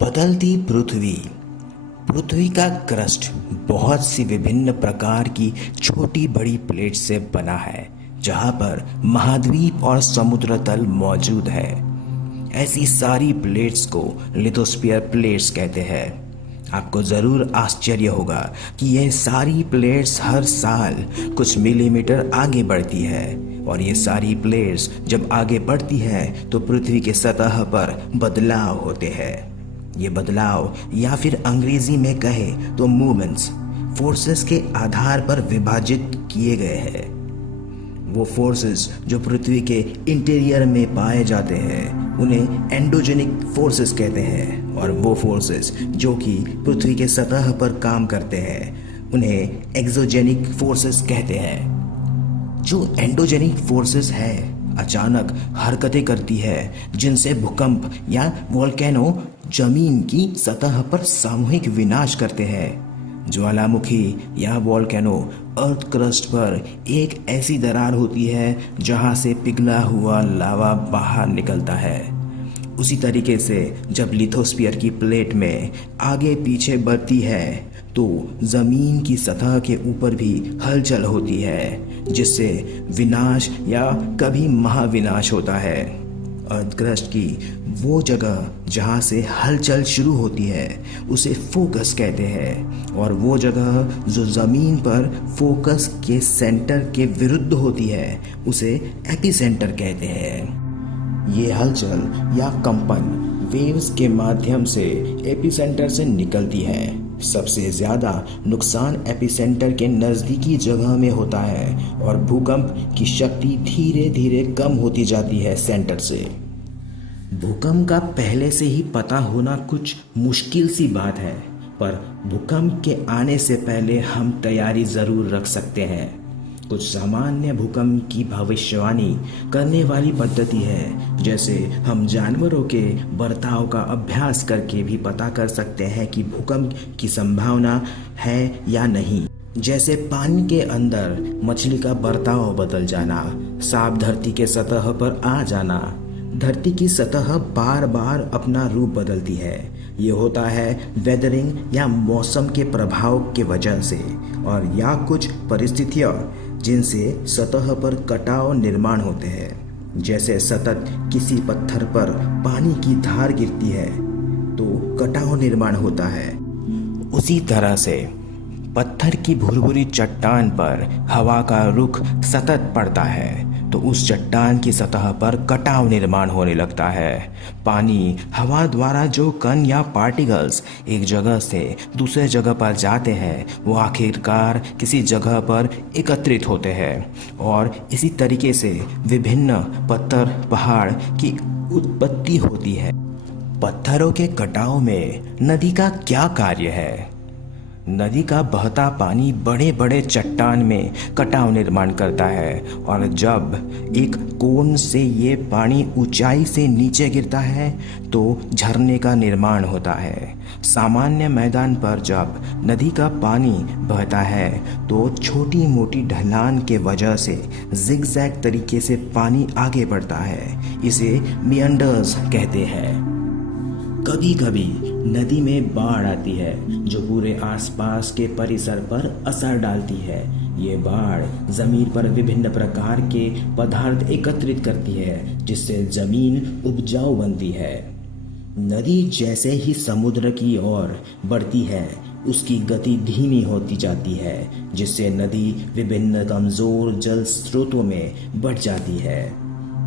बदलती पृथ्वी। पृथ्वी का क्रस्ट बहुत सी विभिन्न प्रकार की छोटी बड़ी प्लेट से बना है, जहां पर महाद्वीप और समुद्र तल मौजूद है। ऐसी सारी प्लेट्स को लिथोस्फीयर प्लेट्स कहते हैं। आपको ज़रूर आश्चर्य होगा कि यह सारी प्लेट्स हर साल कुछ मिलीमीटर आगे बढ़ती है, और ये सारी प्लेट्स जब आगे बढ़ती है तो पृथ्वी के सतह पर बदलाव होते हैं। ये बदलाव, या फिर अंग्रेजी में कहे तो मूवमेंट्स, फोर्सेस के आधार पर विभाजित किए गए हैं। वो फोर्सेस जो पृथ्वी के इंटीरियर में पाए जाते हैं उन्हें एंडोजेनिक फोर्सेस कहते हैं, और वो फोर्सेस जो कि पृथ्वी के सतह पर काम करते हैं उन्हें एक्सोजेनिक फोर्सेस कहते हैं। जो एंडोजेनिक फोर्सेस है अचानक हरकतें करती है, जिनसे भूकंप या वोल्केनो जमीन की सतह पर सामूहिक विनाश करते हैं। ज्वालामुखी या वोल्केनो अर्थ क्रस्ट पर एक ऐसी दरार होती है जहां से पिघला हुआ लावा बाहर निकलता है। उसी तरीके से जब लिथोस्फीयर की प्लेट में आगे पीछे बढ़ती है तो ज़मीन की सतह के ऊपर भी हलचल होती है, जिससे विनाश या कभी महाविनाश होता है। अर्थ क्रस्ट की वो जगह जहाँ से हलचल शुरू होती है उसे फोकस कहते हैं, और वो जगह जो ज़मीन पर फोकस के सेंटर के विरुद्ध होती है उसे एपिसेंटर कहते हैं। ये हलचल या कंपन वेव्स के माध्यम से एपिसेंटर से निकलती है। सबसे ज़्यादा नुकसान एपिसेंटर के नज़दीकी जगह में होता है, और भूकंप की शक्ति धीरे धीरे कम होती जाती है सेंटर से। भूकंप का पहले से ही पता होना कुछ मुश्किल सी बात है, पर भूकंप के आने से पहले हम तैयारी ज़रूर रख सकते हैं। कुछ सामान्य भूकंप की भविष्यवाणी करने वाली पद्धति है, जैसे हम जानवरों के बर्ताव का अभ्यास करके भी पता कर सकते हैं कि भूकंप की संभावना है या नहीं। जैसे पानी के अंदर मछली का बर्ताव बदल जाना, सांप धरती के सतह पर आ जाना। धरती की सतह बार बार अपना रूप बदलती है। ये होता है वेदरिंग या मौसम के प्रभाव के वजह से, और या कुछ परिस्थितियाँ जिनसे सतह पर कटाव निर्माण होते हैं। जैसे सतत किसी पत्थर पर पानी की धार गिरती है तो कटाव निर्माण होता है। उसी तरह से पत्थर की भुरभुरी चट्टान पर हवा का रुख सतत पड़ता है तो उस चट्टान की सतह पर कटाव निर्माण होने लगता है। पानी हवा द्वारा जो कण या पार्टिकल्स एक जगह से दूसरे जगह पर जाते हैं वो आखिरकार किसी जगह पर एकत्रित होते हैं, और इसी तरीके से विभिन्न पत्थर पहाड़ की उत्पत्ति होती है। पत्थरों के कटाव में नदी का क्या कार्य है? नदी का बहता पानी बड़े बड़े चट्टान में कटाव निर्माण करता है, और जब एक कोन से ये पानी ऊंचाई से नीचे गिरता है तो झरने का निर्माण होता है। सामान्य मैदान पर जब नदी का पानी बहता है तो छोटी मोटी ढलान के वजह से जिगजैग तरीके से पानी आगे बढ़ता है। इसे मियंडर्स कहते हैं। कभी कभी नदी में बाढ़ आती है जो पूरे आसपास के परिसर पर असर डालती है। ये बाढ़ जमीन पर विभिन्न प्रकार के पदार्थ एकत्रित करती है, जिससे जमीन उपजाऊ बनती है। नदी जैसे ही समुद्र की ओर बढ़ती है उसकी गति धीमी होती जाती है, जिससे नदी विभिन्न कमजोर जल स्रोतों में बढ़ जाती है।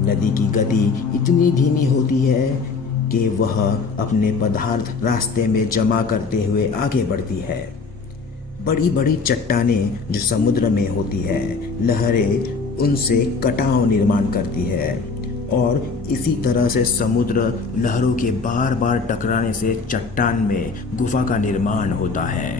नदी की गति इतनी धीमी होती है कि वह अपने पदार्थ रास्ते में जमा करते हुए आगे बढ़ती है। बड़ी बड़ी चट्टानें जो समुद्र में होती है, लहरें उनसे कटाव निर्माण करती है, और इसी तरह से समुद्र लहरों के बार बार टकराने से चट्टान में गुफा का निर्माण होता है।